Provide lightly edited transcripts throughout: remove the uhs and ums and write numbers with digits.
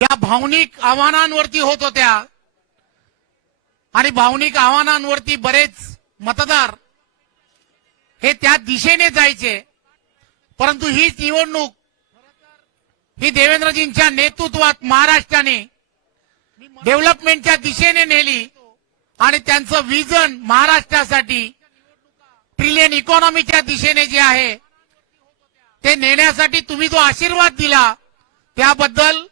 या भावनिक आव्हानांवरती होत होत्या आणि भावनिक आव्हानांवरती बरेच मतदार हे त्या दिशेने जायचे, परंतु ही निवडणूक ही देवेंद्रजींच्या नेतृत्वात महाराष्ट्राने डेव्हलपमेंटच्या दिशेने नेली आणि त्यांचं विजन महाराष्ट्रासाठी ट्रिलियन इकॉनॉमीच्या दिशेने जे आहे ते नेण्यासाठी तुम्ही जो आशीर्वाद दिला त्याबद्दल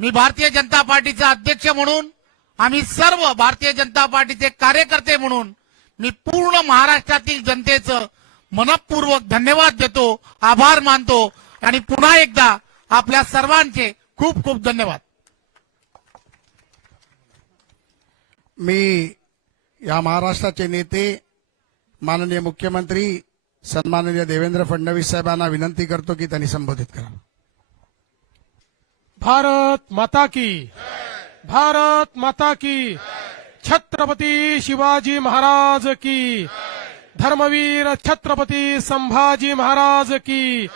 मी भारतीय जनता पार्टीचा अध्यक्ष म्हणून, आम्ही सर्व भारतीय जनता पार्टीचे कार्यकर्ते म्हणून मी पूर्ण महाराष्ट्रातील जनतेचं मनपूर्वक धन्यवाद देतो, आभार मानतो आणि पुन्हा एकदा आपल्या सर्वांचे खूप खूप धन्यवाद। मी या महाराष्ट्राचे नेते माननीय मुख्यमंत्री सन्माननीय देवेंद्र फडणवीस साहेबांना विनंती करतो की त्यांनी संबोधित करा। भारत माता की, भारत माता की, छत्रपती शिवाजी महाराज की, धर्मवीर छत्रपती संभाजी महाराज की,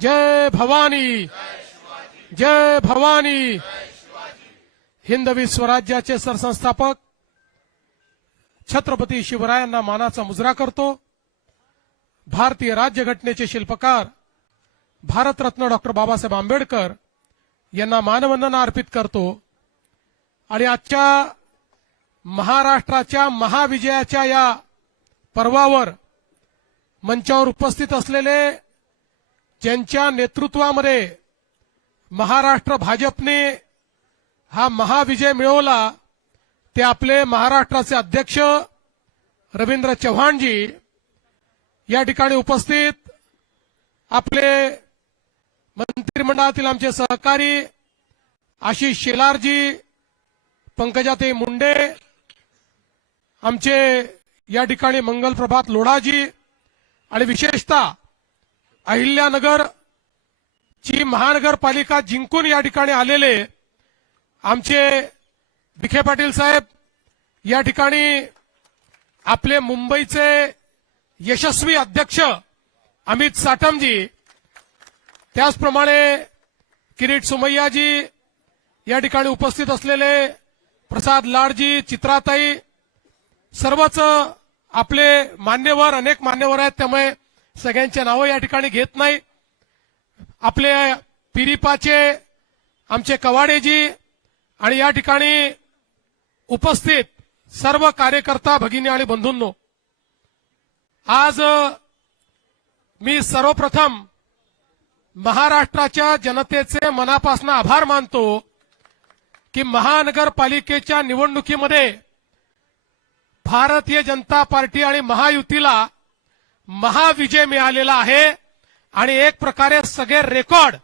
जय भवानी, जय भवानी। हिंदवी स्वराज्याचे सरसंस्थापक छत्रपती शिवरायांना मानाचा मुजरा करतो। भारतीय राज्यघटनेचे शिल्पकार भारतरत्न डॉक्टर बाबासाहेब आंबेडकर यांना मानवंदना अर्पित करतो आणि आजच्या महाराष्ट्राच्या महाविजयाच्या या पर्वावर मंचावर उपस्थित असलेले ज्यांच्या नेतृत्वामध्ये महाराष्ट्र भाजपने हा महाविजय मिळवला ते आपले महाराष्ट्राचे अध्यक्ष रवींद्र चव्हाणजी, या ठिकाणी उपस्थित आपले मंत्रिमंडळातील आमचे सहकारी आशिष शेलारजी, पंकजाताई मुंडे, आमचे या ठिकाणी मंगलप्रभात लोढाजी आणि विशेषतः अहिल्यानगर ची महानगरपालिका जिंकून या ठिकाणी आलेले आमचे विखे पाटील साहेब, या ठिकाणी आपले मुंबईचे यशस्वी अध्यक्ष अमित साटमजी, त्याचप्रमाणे किरीट सोमय्याजी, या ठिकाणी उपस्थित असलेले प्रसाद लाडजी, चित्राताई, सर्वच आपले मान्यवर, अनेक मान्यवर आहेत त्यामुळे सगळ्यांचे नावं या ठिकाणी घेत नाही। आपले पिरिपाचे आमचे कवाडेजी आणि या ठिकाणी उपस्थित सर्व कार्यकर्ता भगिनी आणि बंधूंनो, आज मी सर्वप्रथम महाराष्ट्राच्या जनतेचे मनापासून आभार मानतो की महानगरपालिकेच्या निवडणुकीमध्ये भारतीय जनता पार्टी आणि महायुतीला महाविजय मिळालेला आहे आणि एक प्रकारे सगळे रेकॉर्ड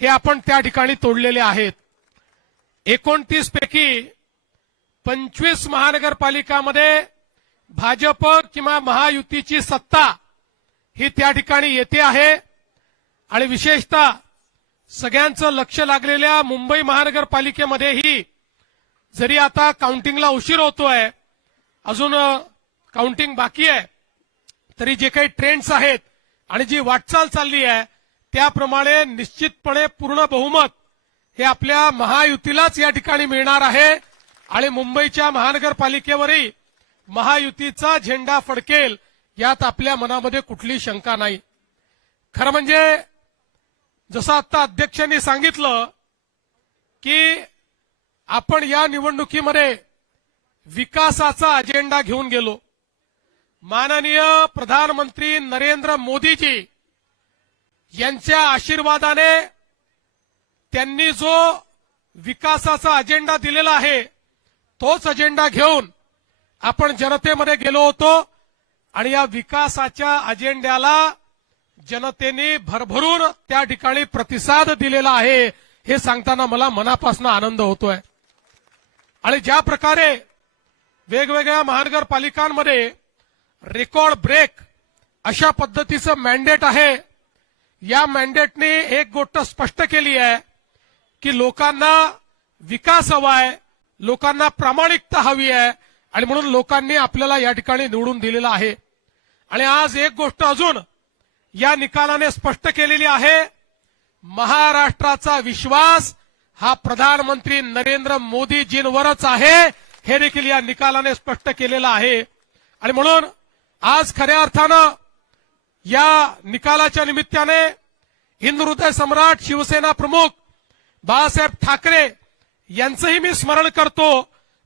हे आपण त्या ठिकाणी तोडलेले आहेत। 29 पैकी 25 महानगरपालिकामध्ये भाजप किंवा महायुतीची सत्ता ही त्या ठिकाणी येते आहे आणि विशेषतः सगळ्यांचं लक्ष लागलेल्या मुंबई महानगरपालिकेमध्येही जरी आता काउंटिंगला उशीर होतोय, अजून काउंटिंग बाकी आहे, तरी जे काही ट्रेंड्स आहेत आणि जी वाटचाल चालली आहे त्याप्रमाणे निश्चितपणे पूर्ण बहुमत हे आपल्या महायुतीलाच या ठिकाणी मिळणार आहे आणि मुंबईच्या महानगरपालिकेवरही महायुतीचा झेंडा फडकेल यात आपल्या मनामध्ये कुठली शंका नाही। खरं म्हणजे जसं आता अध्यक्षांनी सांगितलं की आपण या निवडणुकीमध्ये विकासाचा अजेंडा घेऊन गेलो। माननीय प्रधानमंत्री नरेंद्र मोदीजी यांच्या आशीर्वादाने त्यांनी जो विकासाचा अजेंडा दिलेला आहे तोच अजेंडा घेऊन आपण जनतेमध्ये गेलो होतो आणि या विकासाच्या अजेंड्याला जनतेने भरभरून त्या ठिकाणी प्रतिसाद दिलेला आहे हे सांगताना मला मनापासून आनंद होतोय। आणि ज्या प्रकारे वेगवेगळ्या महानगरपालिकांमध्ये रेकॉर्ड ब्रेक अशा पद्धतीचं मॅन्डेट आहे, या मॅन्डेटने एक गोष्ट स्पष्ट केली आहे की लोकांना विकास हवा आहे, लोकांना प्रामाणिकता हवी आहे आणि म्हणून लोकांनी आपल्याला या ठिकाणी निवडून दिलेला आहे। आणि आज एक गोष्ट अजून या निकालाने स्पष्ट केलेली आहे, महाराष्ट्राचा विश्वास हा प्रधानमंत्री नरेंद्र मोदीजींवरच आहे, हे देखील या निकालाने स्पष्ट केलेलं आहे. आणि म्हणून आज खऱ्या अर्थानं या निकालाच्या निमित्ताने हिंदू हृदय सम्राट शिवसेना प्रमुख बाळासाहेब ठाकरे यांचंही मी स्मरण करतो,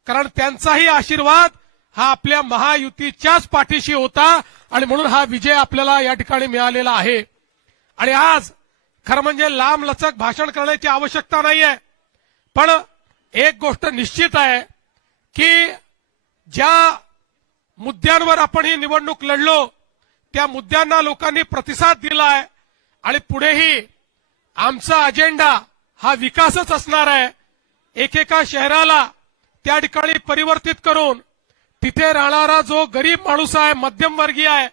कारण त्यांचाही आशीर्वाद हा आपल्या महायुतीच्याच पाठीशी होता आणि म्हणून हा विजय आपल्याला या ठिकाणी मिळालेला आहे. आणि आज खरं म्हणजे लांब लचक भाषण करण्याची आवश्यकता नाहीये, पण एक गोष्ट निश्चित आहे की ज्या मुद्द्यांवर आपण ही निवडणूक लढलो त्या मुद्द्यांना लोकांनी प्रतिसाद दिलाय आणि पुढेही आमचा अजेंडा हा विकासच असणार आहे. एकेका शहराला त्या ठिकाणी परिवर्तित करून तिथे राहणारा जो गरीब माणूस आहे, मध्यमवर्गीय आहे,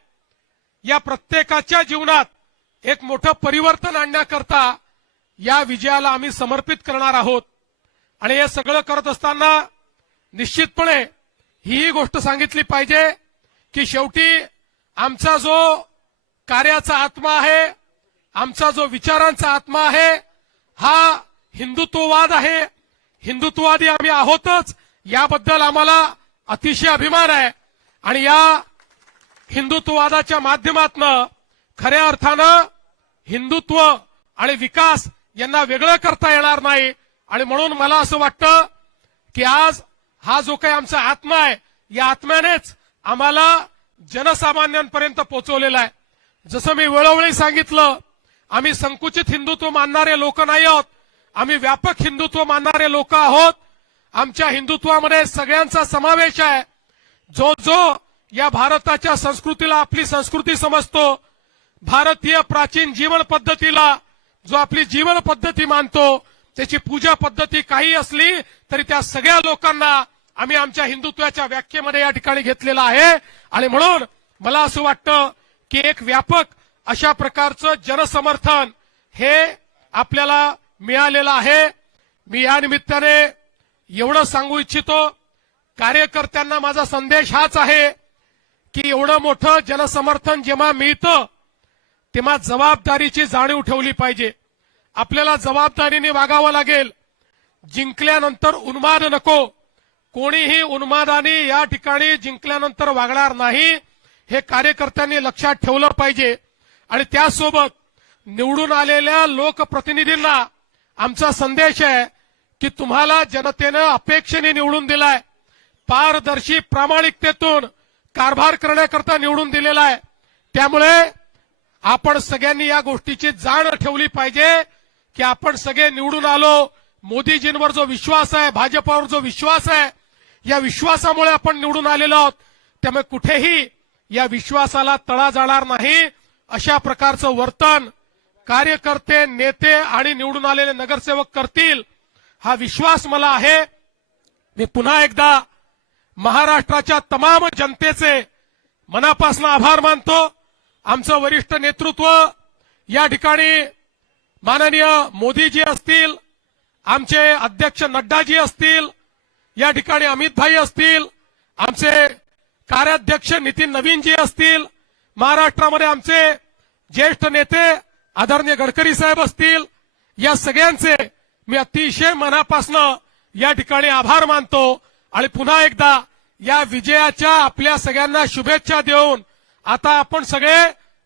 या प्रत्येकाच्या जीवनात एक मोठं परिवर्तन आणण्याकरता या विजयाला आम्ही समर्पित करणार आहोत. आणि हे सगळं करत असताना निश्चितपणे ही गोष्ट सांगितली पाहिजे की शेवटी आमचा जो कार्याचा आत्मा आहे, आमचा जो विचारांचा आत्मा आहे, हा हिंदुत्ववाद आहे. हिंदुत्ववादी आम्ही आहोतच, याबद्दल आम्हाला अतिशय अभिमान आहे. आणि या हिंदुत्ववादाच्या माध्यमातून खऱ्या अर्थानं हिंदुत्व आणि विकास यांना वेगळं करता येणार नाही. आणि म्हणून मला असं वाटतं की आज हा जो काही आमचा आत्मा आहे, या आत्म्यानेच आम्हाला जनसामान्यांपर्यंत पोहोचवलेला आहे. जसं मी वेळोवेळी सांगितलं, आम्ही संकुचित हिंदुत्व मानणारे लोक नाही आहोत, आम्ही व्यापक हिंदुत्व मानणारे लोक आहोत. आमच्या हिंदुत्वामध्ये सगळ्यांचा समावेश आहे. जो जो या भारताच्या संस्कृतीला आपली संस्कृती समजतो, भारतीय प्राचीन जीवन पद्धतीला जो आपली जीवन पद्धती मानतो, त्याची पूजा पद्धती काही असली तरी त्या सगळ्या लोकांना आम्ही आमच्या हिंदुत्वाच्या व्याख्येमध्ये या ठिकाणी घेतलेला आहे. आणि म्हणून मला असं वाटतं की एक व्यापक अशा प्रकारचं जनसमर्थन हे आपल्याला मिळालेलं आहे. मी या निमित्ताने एवढं सांगू इच्छितो, कार्यकर्त्यांना माझा संदेश हाच आहे की एवढं मोठं जनसमर्थन जेव्हा मिळतं तेव्हा जबाबदारीची जाणीव ठेवली पाहिजे. आपल्याला जबाबदारीने वागावं लागेल. जिंकल्यानंतर उन्माद नको. कोणीही उन्मादाने या ठिकाणी जिंकल्यानंतर वागणार नाही, हे कार्यकर्त्यांनी लक्षात ठेवलं पाहिजे. आणि त्यासोबत निवडून आलेल्या लोकप्रतिनिधींना आमचा संदेश आहे की तुम्हाला जनतेनं अपेक्षेने निवडून दिलाय, पारदर्शी प्रामाणिकतेतून कारभार करण्याकरता निवडून दिलेला आहे. त्यामुळे आपण सगळ्यांनी या गोष्टीची जाण ठेवली पाहिजे की आपण सगळे निवडून आलो. मोदीजींवर जो विश्वास आहे, भाजपावर जो विश्वास आहे, या विश्वासामुळे आपण निवडून आलेलो आहोत. त्यामुळे कुठेही या विश्वासाला तडा जाणार नाही, अशा प्रकारचं वर्तन कार्यकर्ते, नेते आणि निवडून आलेले नगरसेवक करतील, हा विश्वास मला आहे. मी पुन्हा एकदा महाराष्ट्राच्या तमाम जनतेचे मनापासून आभार मानतो. आमचं वरिष्ठ नेतृत्व या ठिकाणी माननीय मोदीजी असतील, आमचे अध्यक्ष नड्डाजी असतील, या ठिकाणी अमित भाई असतील, आमचे कार्याध्यक्ष नितीन नवीनजी असतील, महाराष्ट्रामध्ये आमचे ज्येष्ठ नेते आदरणीय गडकरी साहेब असतील, या सगळ्यांचे मी अतिशय मनापासून या ठिकाणी आभार मानतो. आणि पुन्हा एकदा या विजयाच्या आपल्या सगळ्यांना शुभेच्छा देऊन आता आपण सगळे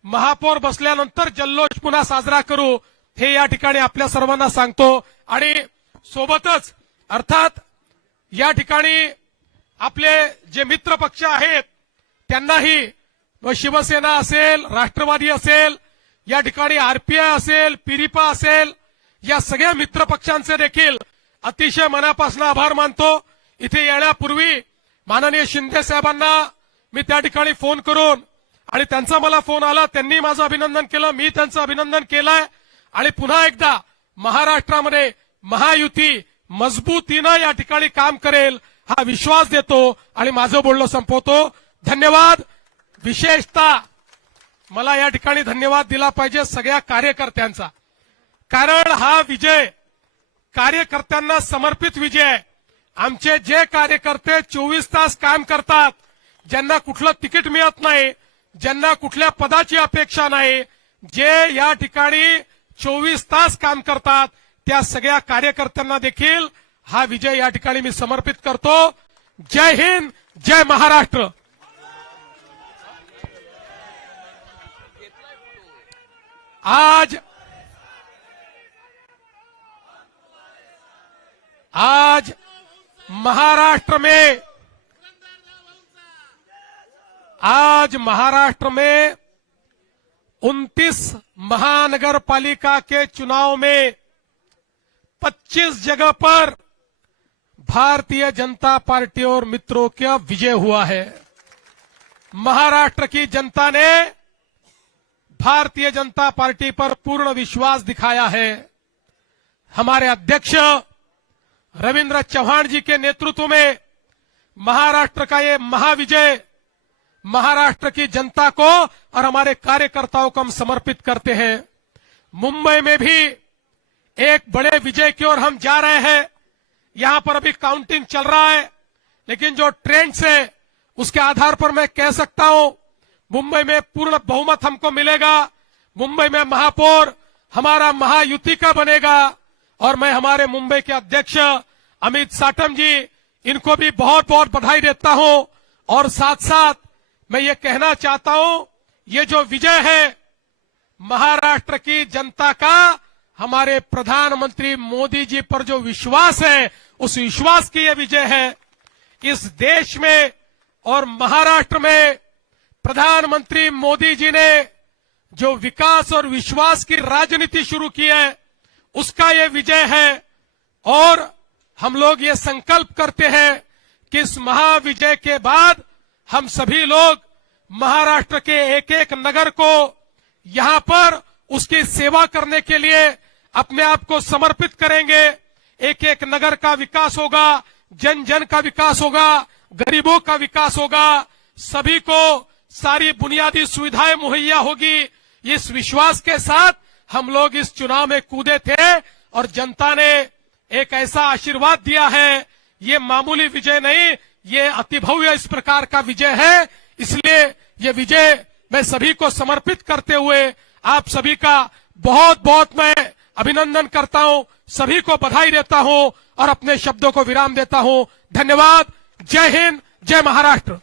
महापौर बसल्यानंतर जल्लोष पुन्हा साजरा करू, हे या ठिकाणी आपल्या सर्वांना सांगतो. आणि सोबतच अर्थात या ठिकाणी आपले जे मित्र पक्ष आहेत त्यांनाही, शिवसेना असेल, राष्ट्रवादी असेल, या ठिकाणी आरपीआय असेल, पिरिपा असेल, या सगळ्या मित्र पक्षांचे देखील अतिशय मनापासून आभार मानतो. इथे येण्यापूर्वी माननीय शिंदे साहेबांना मी त्या ठिकाणी फोन करून, आणि त्यांचा मला फोन आला, त्यांनी माझं अभिनंदन केलं, मी त्यांचं अभिनंदन केलंय. आणि पुन्हा एकदा महाराष्ट्रामध्ये महायुती मजबूतीनं या ठिकाणी काम करेल हा विश्वास देतो आणि माझं बोलणं संपवतो. धन्यवाद. विशेषतः मला या ठिकाणी धन्यवाद दिला पाहिजे सगळ्या कार्यकर्त्यांचा, कारण हा विजय कार्यकर्त्यांना समर्पित विजय आहे. आमचे जे कार्यकर्ते 24 तास काम करतात, ज्यांना कुठलं तिकीट मिळत नाही, ज्यांना कुठल्या पदाची अपेक्षा नाही, जे या ठिकाणी 24 तास काम करतात, त्या सगळ्या कार्यकर्त्यांना देखील हा विजय या ठिकाणी मी समर्पित करतो. जय हिंद, जय महाराष्ट्र. आज महाराष्ट्र में 29 महानगर पालिका के चुनाव में 25 जगह पर भारतीय जनता पार्टी और मित्रों का विजय हुआ है. महाराष्ट्र की जनता ने भारतीय जनता पार्टी पर पूर्ण विश्वास दिखाया है. हमारे अध्यक्ष रविंद्र चौहान जी के नेतृत्व में महाराष्ट्र का ये महाविजय महाराष्ट्र की जनता को और हमारे कार्यकर्ताओं को हम समर्पित करते हैं. मुंबई में भी एक बड़े विजय की ओर हम जा रहे हैं. यहां पर अभी काउंटिंग चल रहा है, लेकिन जो ट्रेंड्स है उसके आधार पर मैं कह सकता हूं मुंबई में पूर्ण बहुमत हमको मिलेगा. मुंबई में महापौर हमारा महायुति का बनेगा और मैं हमारे मुंबई के अध्यक्ष अमित साटम जी इनको भी बहुत बहुत बधाई देता हूं. और साथ साथ मैं ये कहना चाहता हूं, ये जो विजय है महाराष्ट्र की जनता का हमारे प्रधानमंत्री मोदी जी पर जो विश्वास है, उस विश्वास की ये विजय है. इस देश में और महाराष्ट्र में प्रधानमंत्री मोदी जी ने जो विकास और विश्वास की राजनीति शुरू की है, उसका ये विजय है. और हम लोग ये संकल्प करते हैं कि इस महाविजय के बाद हम सभी लोग महाराष्ट्र के एक एक नगर को यहां पर उसकी सेवा करने के लिए अपने आप को समर्पित करेंगे. एक एक नगर का विकास होगा, जन जन का विकास होगा, गरीबों का विकास होगा, सभी को सारी बुनियादी सुविधाएं मुहैया होगी. इस विश्वास के साथ हम लोग इस चुनाव में कूदे थे और जनता ने एक ऐसा आशीर्वाद दिया है. ये मामूली विजय नहीं, ये अतिभव्य इस प्रकार का विजय है. इसलिए ये विजय मैं सभी को समर्पित करते हुए आप सभी का बहुत बहुत मैं अभिनंदन करता हूं, सभी को बधाई देता हूं और अपने शब्दों को विराम देता हूं. धन्यवाद. जय हिंद, जय महाराष्ट्र.